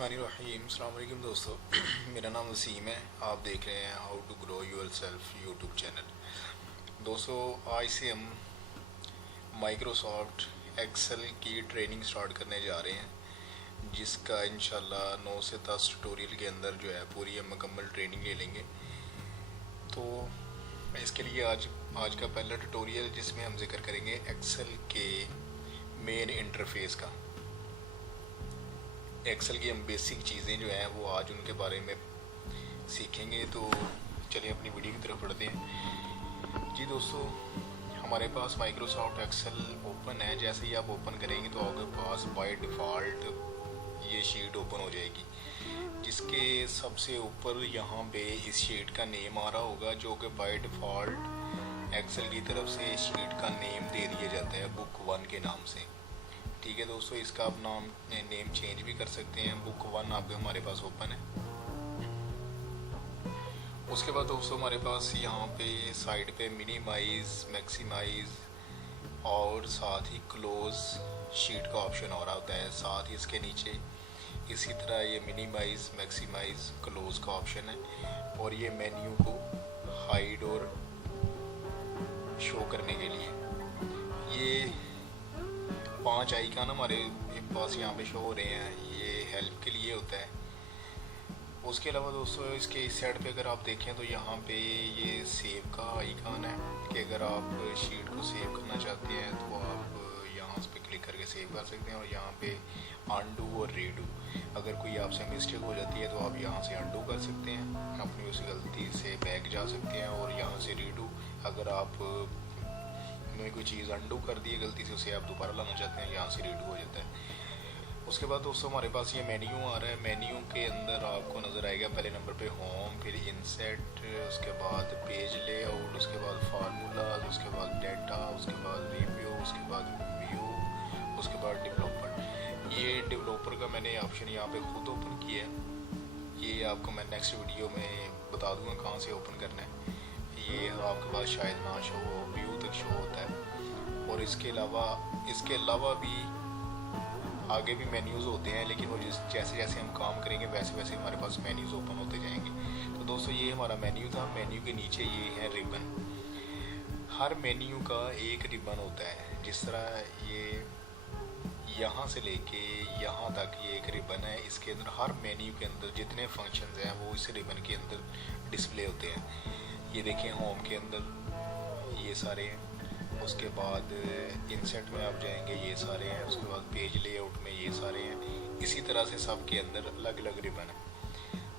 बिस्मिल्लाहिर्रहमानिर्रहीम। अस्सलाम वालेकुम दोस्तों, मेरा नाम वसीम है। आप देख रहे हैं how to grow yourself YouTube channel. दोस्तों, आज से हम माइक्रोसॉफ्ट एक्सेल की ट्रेनिंग स्टार्ट करने जा रहे हैं, जिसका इंशाल्लाह 9 से 10 ट्यूटोरियल के अंदर जो है पूरी हम मुकम्मल ट्रेनिंग ले लेंगे। तो इसके लिए आज का पहला ट्यूटोरियल जिसमें हम जिक्र करेंगे एक्सेल के मेन इंटरफेस का। एक्सेल की हम बेसिक चीज़ें जो हैं वो आज उनके बारे में सीखेंगे। तो चलिए अपनी वीडियो की तरफ बढ़ते हैं। जी दोस्तों, हमारे पास माइक्रोसॉफ्ट एक्सेल ओपन है। जैसे ही आप ओपन करेंगे तो आपके पास बाय डिफ़ॉल्ट ये शीट ओपन हो जाएगी, जिसके सबसे ऊपर यहाँ पे इस शीट का नेम आ रहा होगा, जो कि बाय डिफ़ॉल्ट एक्सेल की तरफ से शीट का नेम दे दिया जाता है बुक 1 के नाम से। ठीक है दोस्तों, इसका आप नेम चेंज भी कर सकते हैं। बुक 1 आपके हमारे पास ओपन है। उसके बाद दोस्तों हमारे पास यहाँ पे साइड पे मिनिमाइज, मैक्सिमाइज और साथ ही क्लोज शीट का ऑप्शन हो रहा होता है। साथ ही इसके नीचे इसी तरह ये मिनिमाइज, मैक्सिमाइज, क्लोज का ऑप्शन है। और ये मेन्यू को हाइड और शो करने के लिए ये 5 आइकन हमारे पास यहाँ पे शो हो रहे हैं, ये हेल्प के लिए होता है। उसके अलावा दोस्तों इसके इस साइड पे अगर आप देखें तो यहाँ पे ये सेव का आइकन है कि अगर आप शीट को सेव करना चाहते हैं तो आप यहाँ उस पर क्लिक करके सेव कर सकते हैं। और यहाँ पे अनडू और रीडू, अगर कोई आपसे मिस्टेक हो जाती है तो आप यहाँ से अनडू कर सकते हैं, अपनी उस गलती से बैक जा सकते हैं। और यहाँ से रीडू, अगर आप कोई चीज़ अंडू कर दी है गलती से, उसे आप दोबारा लाना चाहते हैं, यहाँ से रीडू हो जाता है। उसके बाद दोस्तों हमारे पास ये मेन्यू आ रहा है। मेन्यू के अंदर आपको नज़र आएगा पहले नंबर पे होम, फिर इंसर्ट, उसके बाद पेज लेआउट, उसके बाद फार्मूलाज, उसके बाद डाटा, उसके बाद रिव्यू, उसके बाद व्यू, उसके बाद डेवलपर। ये डेवलपर का मैंने ऑप्शन यहाँ पे खुद ओपन किया है। ये आपको मैं नेक्स्ट वीडियो में बता दूँगा कहाँ से ओपन करना है। ये आपके पास शायद ना शो हो, व्यू तक शो होता है। और इसके अलावा भी आगे भी मेन्यूज़ होते हैं, लेकिन वो जैसे जैसे हम काम करेंगे वैसे वैसे हमारे पास मेन्यूज़ ओपन होते जाएंगे। तो दोस्तों ये हमारा मेन्यू था। मेन्यू के नीचे ये है रिबन। हर मेन्यू का एक रिबन होता है। जिस तरह ये यहाँ से लेके यहाँ तक ये एक रिबन है। इसके अंदर हर मेन्यू के अंदर जितने फंक्शंस हैं वो इस रिबन के अंदर डिस्प्ले होते हैं। ये देखें, होम के अंदर ये सारे हैं। उसके बाद इंसर्ट में आप जाएंगे, ये सारे हैं। उसके बाद पेज लेआउट में ये सारे हैं। इसी तरह से सब के अंदर अलग अलग रिबन है।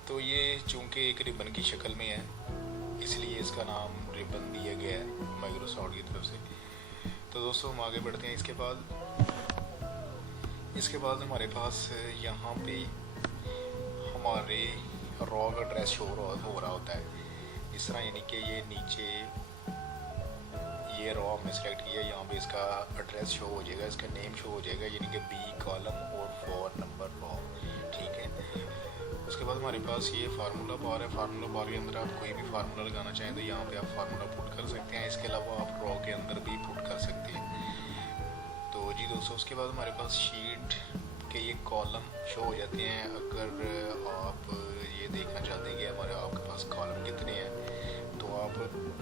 तो ये चूँकि एक रिबन की शक्ल में है, इसलिए इसका नाम रिबन दिया गया है माइक्रोसॉफ्ट की तरफ से। तो दोस्तों हम आगे बढ़ते हैं। इसके बाद हमारे पास यहाँ पे हमारे रॉ का एड्रेस शो हो रहा होता है इस तरह, यानी कि ये नीचे ये रॉ हमने सेलेक्ट किया, यहाँ पे इसका एड्रेस शो हो जाएगा, इसका नेम शो हो जाएगा, यानी कि बी कॉलम और 4 नंबर रॉ। ठीक है। उसके बाद हमारे पास ये फार्मूला बार है। फार्मूला बार के अंदर आप कोई भी फार्मूला लगाना चाहें तो यहाँ पे आप फार्मूला पुट कर सकते हैं। इसके अलावा आप रॉ के अंदर भी पुट कर सकते हैं। तो जी दोस्तों, उसके बाद हमारे पास शीट के ये कॉलम शो हो जाते हैं। अगर आप ये देखना चाहते हैं कि आपके पास कॉलम कितने हैं, तो आप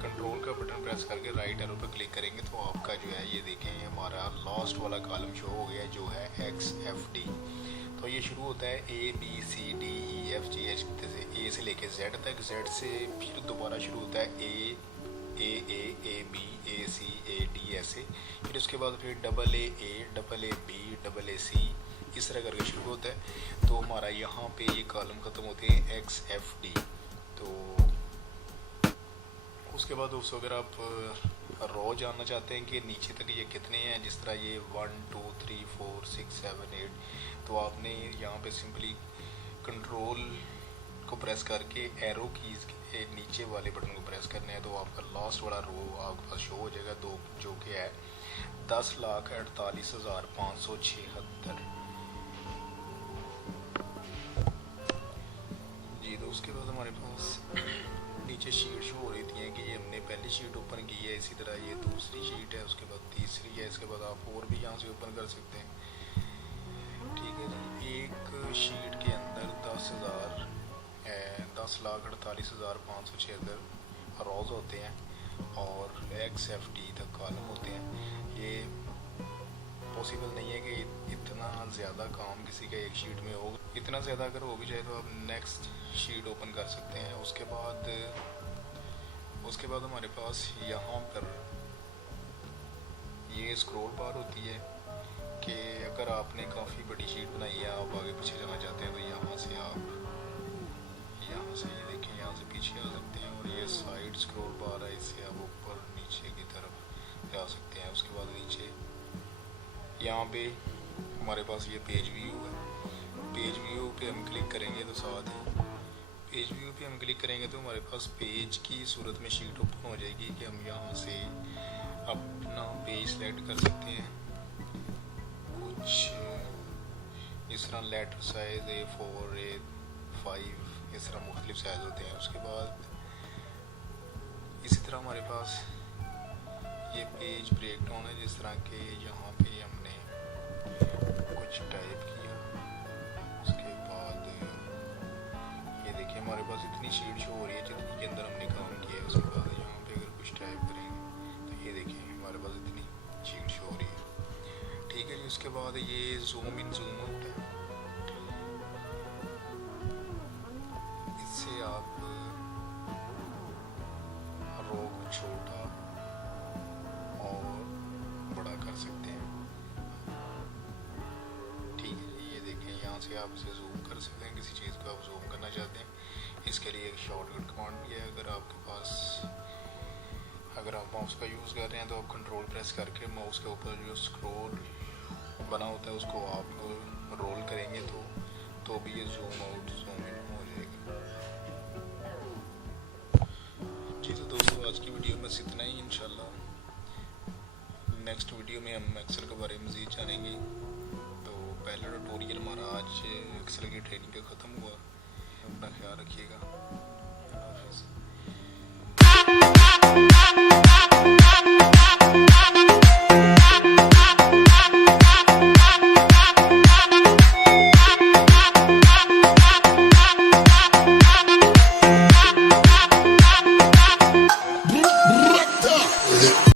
कंट्रोल का बटन प्रेस करके राइट एरो पर क्लिक करेंगे तो आपका जो है ये देखें हमारा लास्ट वाला कॉलम शो हो गया, जो है XFD। तो ये शुरू होता है ABCDEFGH ए से लेके Z तक। Z से फिर दोबारा शुरू होता है AAABACAD ऐसे। फिर उसके बाद फिर AA, AAB, इस तरह करके शुरू होता है। तो हमारा यहाँ पे ये कॉलम ख़त्म होते हैं XFD। तो उसके बाद दोस्तों अगर आप रो जानना चाहते हैं कि नीचे तक ये कितने हैं, जिस तरह ये 1 2 3 4 6 7 8, तो आपने यहाँ पे सिंपली कंट्रोल को प्रेस करके एरो कीज़ के नीचे वाले बटन को प्रेस करना है, तो आपका लास्ट वाला रो आपके पास शो हो जाएगा, जो कि है 10,48,576। जी तो उसके बाद हमारे पास नीचे शीट शो हो रही थी कि ये हमने पहली शीट ओपन की है, इसी तरह ये दूसरी शीट है, उसके बाद तीसरी है, इसके बाद आप और भी यहाँ से ओपन कर सकते हैं। ठीक है जी। एक शीट के अंदर 1,48,576 रोज़ होते हैं और XFT तक कॉलम होते हैं। ये पॉसिबल नहीं है कि इतना ज़्यादा काम किसी का एक शीट में हो। इतना ज़्यादा अगर हो भी जाए तो आप नेक्स्ट शीट ओपन कर सकते हैं। उसके बाद हमारे पास यहाँ पर ये स्क्रॉल बार होती है कि अगर आपने काफ़ी बड़ी शीट बनाई है, आप आगे पीछे जाना चाहते हैं, तो यहाँ से ये देखें, यहाँ से पीछे आ सकते हैं। और ये साइड स्क्रॉल बार है, इससे आप ऊपर नीचे की तरफ जा सकते हैं। उसके बाद नीचे यहाँ पे हमारे पास ये पेज व्यू है। पेज व्यू पे हम क्लिक करेंगे तो हमारे पास पेज की सूरत में शीट ओपन हो जाएगी कि हम यहाँ से अपना पेज सेलेक्ट कर सकते हैं। कुछ इस तरह लेटर साइज A4, A5 इस तरह मुख्तलिफ साइज होते हैं। उसके बाद इसी तरह हमारे पास ये पेज ब्रेक डाउन है, जिस तरह के यहाँ पे हमने कुछ टाइप किया। उसके बाद ये देखिए हमारे पास इतनी शीट शो हो रही है जितनी के अंदर हमने काम किया है। उसके बाद यहाँ पे अगर कुछ टाइप करेंगे तो ये देखिए हमारे पास इतनी शीट शो हो रही है। ठीक है जी। उसके बाद ये जूम इन जूम आउट है, इससे आप रो को छोटा और बड़ा कर सकते हैं। ठीक है जी। ये देखें यहाँ से आप इसे जूम कर सकते हैं, किसी चीज़ को आप जूम करना चाहते हैं। इसके लिए एक शॉर्टकट कमांड भी है। अगर आप माउस का यूज़ कर रहे हैं तो आप कंट्रोल प्रेस करके माउस के ऊपर जो स्क्रॉल बना होता है उसको आप रोल करेंगे तो भी ये जूम आउट जूम इन हो जाएगा। जी तो दोस्तों, आज की वीडियो में इतना ही। इंशाल्लाह नेक्स्ट वीडियो में हम एक्सेल के बारे में मज़ीद जानेंगे। तो पहला ट्यूटोरियल हमारा आज एक्सेल की ट्रेनिंग का ख़त्म हुआ। अपना ख्याल रखिएगा।